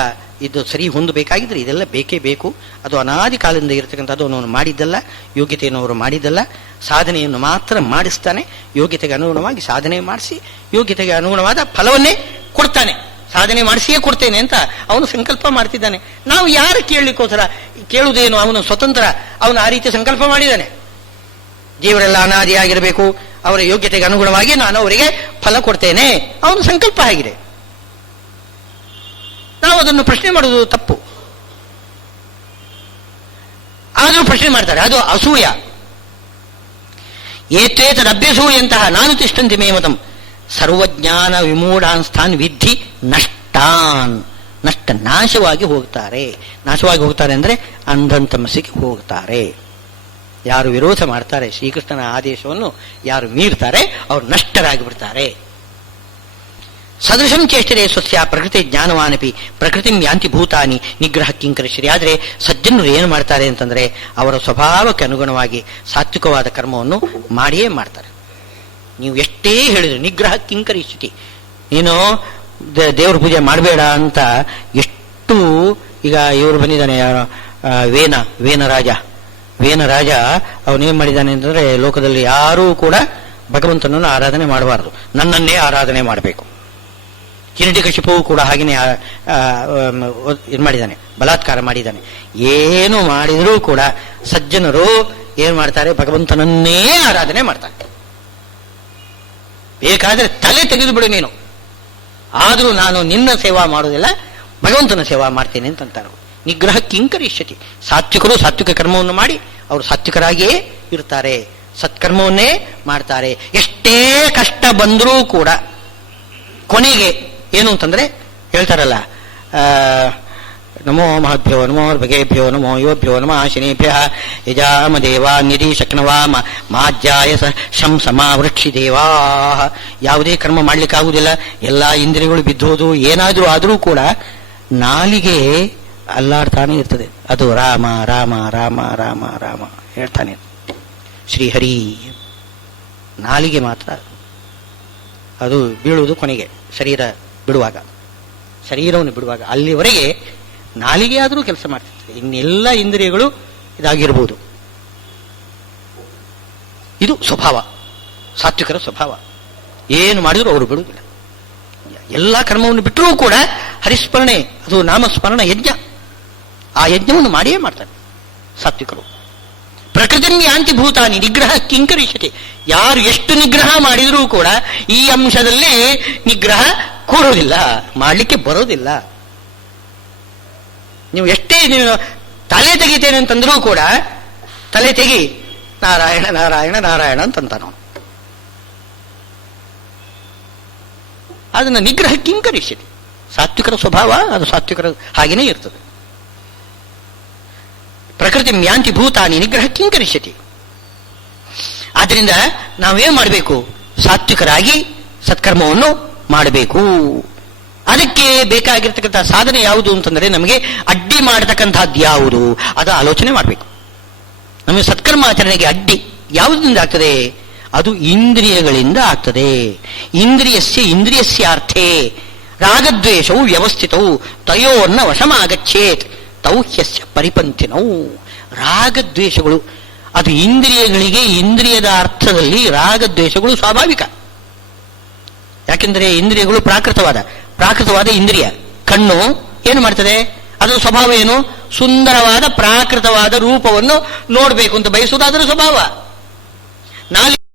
ಇದು ಸರಿ ಹೊಂದಬೇಕಾಗಿದ್ರೆ ಇದೆಲ್ಲ ಬೇಕೇ ಬೇಕು. ಅದು ಅನಾದಿ ಕಾಲದಿಂದ ಇರತಕ್ಕಂಥದ್ದು. ಅವನು ಮಾಡಿದ್ದಲ್ಲ, ಯೋಗ್ಯತೆಯನ್ನು ಅವರು ಮಾಡಿದ್ದಲ್ಲ. ಸಾಧನೆಯನ್ನು ಮಾತ್ರ ಮಾಡಿಸ್ತಾನೆ. ಯೋಗ್ಯತೆಗೆ ಅನುಗುಣವಾಗಿ ಸಾಧನೆ ಮಾಡಿಸಿ ಯೋಗ್ಯತೆಗೆ ಅನುಗುಣವಾದ ಫಲವನ್ನೇ ಕೊಡ್ತಾನೆ. ಸಾಧನೆ ಮಾಡಿಸಿಯೇ ಕೊಡ್ತೇನೆ ಅಂತ ಅವನು ಸಂಕಲ್ಪ ಮಾಡ್ತಿದ್ದಾನೆ. ನಾವು ಯಾರು ಕೇಳಲಿಕ್ಕೋಸ್ಕರ ಕೇಳುವುದೇನು? ಅವನು ಸ್ವತಂತ್ರ. ಅವನು ಆ ರೀತಿ ಸಂಕಲ್ಪ ಮಾಡಿದ್ದಾನೆ. ಜೀವರೆಲ್ಲ ಅನಾದಿಯಾಗಿರಬೇಕು, ಅವರ ಯೋಗ್ಯತೆಗೆ ಅನುಗುಣವಾಗಿ ನಾನು ಅವರಿಗೆ ಫಲ ಕೊಡ್ತೇನೆ. ಅವನು ಸಂಕಲ್ಪ ಆಗಿದೆ. ನಾವು ಅದನ್ನು ಪ್ರಶ್ನೆ ಮಾಡುವುದು ತಪ್ಪು. ಆದರೂ ಪ್ರಶ್ನೆ ಮಾಡ್ತಾರೆ, ಅದು ಅಸೂಯ. ಏತೇತದಭ್ಯಸೂಯಂತಹ ನಾನು ತಿಷ್ಠಂತಿ ಮೇ ಮತಂ ಸರ್ವಜ್ಞಾನ ವಿಮೂಢಾನ್ಸ್ಥಾನ್ ವಿಧಿ ನಷ್ಟಾನ್. ನಾಶವಾಗಿ ಹೋಗ್ತಾರೆ. ನಾಶವಾಗಿ ಹೋಗ್ತಾರೆ ಅಂದ್ರೆ ಅಂಧಂತಮಸ್ಸಿಗೆ ಹೋಗ್ತಾರೆ. ಯಾರು ವಿರೋಧ ಮಾಡ್ತಾರೆ, ಶ್ರೀಕೃಷ್ಣನ ಆದೇಶವನ್ನು ಯಾರು ಮೀರ್ತಾರೆ, ಅವರು ನಷ್ಟರಾಗಿ ಬಿಡ್ತಾರೆ. ಸದೃಶಂ ಚೇಷ್ಟರೇ ಸ್ವಸ್ಯ ಪ್ರಕೃತಿ ಜ್ಞಾನವಾನಪಿ ಪ್ರಕೃತಿಂ ಯಾಂತಿ ಭೂತಾನಿ ನಿಗ್ರಹ ಕಿಂಕರಿಸಿರಿ. ಆದರೆ ಸಜ್ಜನರು ಏನು ಮಾಡ್ತಾರೆ ಅಂತಂದ್ರೆ ಅವರ ಸ್ವಭಾವಕ್ಕೆ ಅನುಗುಣವಾಗಿ ಸಾತ್ವಿಕವಾದ ಕರ್ಮವನ್ನು ಮಾಡಿಯೇ ಮಾಡ್ತಾರೆ. ನೀವು ಎಷ್ಟೇ ಹೇಳಿದ್ರು ನಿಗ್ರಹ ಕಿಂಕರಿಸಿತಿ, ನೀನು ದೇವ್ರ ಪೂಜೆ ಮಾಡಬೇಡ ಅಂತ ಎಷ್ಟು. ಈಗ ಇವರು ಬಂದಿದ್ದಾನೆ ವೇನರಾಜ ಅವನೇನ್ ಮಾಡಿದ್ದಾನೆ ಅಂತಂದ್ರೆ, ಲೋಕದಲ್ಲಿ ಯಾರೂ ಕೂಡ ಭಗವಂತನನ್ನು ಆರಾಧನೆ ಮಾಡಬಾರದು, ನನ್ನನ್ನೇ ಆರಾಧನೆ ಮಾಡಬೇಕು. ಹಿರಣ್ಯಕಶಿಪುವು ಕೂಡ ಹಾಗೆಯೇ ಇದು ಮಾಡಿದ್ದಾನೆ, ಬಲಾತ್ಕಾರ ಮಾಡಿದ್ದಾನೆ. ಏನು ಮಾಡಿದರೂ ಕೂಡ ಸಜ್ಜನರು ಏನ್ ಮಾಡ್ತಾರೆ? ಭಗವಂತನನ್ನೇ ಆರಾಧನೆ ಮಾಡ್ತಾರೆ. ಬೇಕಾದ್ರೆ ತಲೆ ತೆಗೆದು ಬಿಡು ನೀನು, ಆದರೂ ನಾನು ನಿನ್ನ ಸೇವಾ ಮಾಡೋದಿಲ್ಲ, ಭಗವಂತನ ಸೇವಾ ಮಾಡ್ತೇನೆ ಅಂತಂತಾರೆ. ನಿಗ್ರಹ ಕಿಂಕರಿಷ್ಯತಿ. ಸಾತ್ವಿಕರು ಸಾತ್ವಿಕ ಕರ್ಮವನ್ನು ಮಾಡಿ ಅವರು ಸಾತ್ವಿಕರಾಗಿಯೇ ಇರ್ತಾರೆ, ಸತ್ಕರ್ಮವನ್ನೇ ಮಾಡ್ತಾರೆ. ಎಷ್ಟೇ ಕಷ್ಟ ಬಂದರೂ ಕೂಡ ಕೊನೆಗೆ ಏನು ಅಂತಂದ್ರೆ ಹೇಳ್ತಾರಲ್ಲ, ನಮೋ ಮಹದ್ಭ್ಯೋ ನಮೋ ಭಗೇಭ್ಯೋ ನಮೋ ಯೋಭ್ಯೋ ನಮಃ ಶನೇಭ್ಯ ಯಜಾಮ ದೇವಾ ನಿಧಿ ಶಕ್ನವಾಮ ಮಾಜ್ಯಾಯ ಶಂಸಮಾವೃಕ್ಷಿ ದೇವಾ. ಯಾವುದೇ ಕರ್ಮ ಮಾಡ್ಲಿಕ್ಕಾಗುವುದಿಲ್ಲ, ಎಲ್ಲ ಇಂದ್ರಿಯಗಳು ಬಿದ್ದೋದು, ಏನಾದರೂ ಆದರೂ ಕೂಡ ನಾಲಿಗೆ ಅಲ್ಲಾಡ್ತಾನೆ ಇರ್ತದೆ. ಅದು ರಾಮ ರಾಮ ರಾಮ ರಾಮ ರಾಮ ಹೇಳ್ತಾನೆ. ಶ್ರೀಹರಿ ನಾಲಿಗೆ ಮಾತ್ರ ಅದು ಬೀಳುವುದು ಕೊನೆಗೆ, ಶರೀರವನ್ನು ಬಿಡುವಾಗ ಅಲ್ಲಿವರೆಗೆ ನಾಲಿಗೆ ಆದರೂ ಕೆಲಸ ಮಾಡ್ತಿರ್ತದೆ. ಇನ್ನೆಲ್ಲ ಇಂದ್ರಿಯಗಳು ಇದಾಗಿರ್ಬೋದು. ಇದು ಸ್ವಭಾವ, ಸಾತ್ವಿಕರ ಸ್ವಭಾವ. ಏನು ಮಾಡಿದರೂ ಅವರು ಬಿಡುವುದಿಲ್ಲ. ಎಲ್ಲ ಕರ್ಮವನ್ನು ಬಿಟ್ಟರೂ ಕೂಡ ಹರಿಸ್ಮರಣೆ, ಅದು ನಾಮಸ್ಮರಣ ಯಜ್ಞ, ಆ ಯಜ್ಞವನ್ನು ಮಾಡಿಯೇ ಮಾಡ್ತಾರೆ ಸಾತ್ವಿಕರು. ಪ್ರಕೃತಿ ಯಾಂತಿ ಭೂತಾನಿ ನಿಗ್ರಹ ಕಿಂಕರಿಷ್ಯತಿ. ಯಾರು ಎಷ್ಟು ನಿಗ್ರಹ ಮಾಡಿದರೂ ಕೂಡ ಈ ಅಂಶದಲ್ಲಿ ನಿಗ್ರಹ ಕೂರುವುದಿಲ್ಲ, ಮಾಡಲಿಕ್ಕೆ ಬರೋದಿಲ್ಲ. ನೀವು ಎಷ್ಟೇ ನೀವು ತಲೆ ತೆಗಿತೇನೆ ಅಂತಂದ್ರೂ ಕೂಡ ತಲೆ ತೆಗಿ ನಾರಾಯಣ ನಾರಾಯಣ ನಾರಾಯಣ ಅಂತಂತಾನ. ಅದನ್ನ ನಿಗ್ರಹ ಕಿಂಕರಿಷ್ಯತಿ. ಸಾತ್ವಿಕರ ಸ್ವಭಾವ ಅದು ಸಾತ್ವಿಕರ ಹಾಗೇನೇ ಇರ್ತದೆ. ಪ್ರಕೃತಿ ಯಾಂತಿ ಭೂತಾನಿ ನಿಗ್ರಹ ಕಿಂಕರಿಷ್ಯತಿ. ಆದ್ರಿಂದ ನಾವೇನ್ ಮಾಡಬೇಕು? ಸಾತ್ವಿಕರಾಗಿ ಸತ್ಕರ್ಮವನ್ನು ಮಾಡಬೇಕು. ಅದಕ್ಕೆ ಬೇಕಾಗಿರ್ತಕ್ಕಂಥ ಸಾಧನೆ ಯಾವುದು ಅಂತಂದ್ರೆ, ನಮಗೆ ಅಡ್ಡಿ ಮಾಡತಕ್ಕಂಥದ್ದು ಯಾವುದು ಅದು ಆಲೋಚನೆ ಮಾಡಬೇಕು. ನಮಗೆ ಸತ್ಕರ್ಮಾಚರಣೆಗೆ ಅಡ್ಡಿ ಯಾವುದರಿಂದ ಆಗ್ತದೆ? ಅದು ಇಂದ್ರಿಯಗಳಿಂದ ಆಗ್ತದೆ. ಇಂದ್ರಿಯಸ್ಯಾರ್ಥೇ ರಾಗದ್ವೇಷವು ವ್ಯವಸ್ಥಿತವು ತಯೋರ್ನ ವಶಮಾಗಚ್ಚೇತ್ ತೌಹ್ಯಸ್ಯ ಪರಿಪಂಥಿನವು. ರಾಗದ್ವೇಷಗಳು ಅದು ಇಂದ್ರಿಯಗಳಿಗೆ, ಇಂದ್ರಿಯದ ಅರ್ಥದಲ್ಲಿ ರಾಗದ್ವೇಷಗಳು ಸ್ವಾಭಾವಿಕ. ಯಾಕೆಂದರೆ ಇಂದ್ರಿಯಗಳು ಪ್ರಾಕೃತವಾದ ಇಂದ್ರಿಯ, ಕಣ್ಣು ಏನು ಮಾಡ್ತದೆ? ಅದರ ಸ್ವಭಾವ ಏನು? ಸುಂದರವಾದ ಪ್ರಾಕೃತವಾದ ರೂಪವನ್ನು ನೋಡಬೇಕು ಅಂತ ಬಯಸುವುದು ಅದರ ಸ್ವಭಾವ. ನಾಲಿಗೆ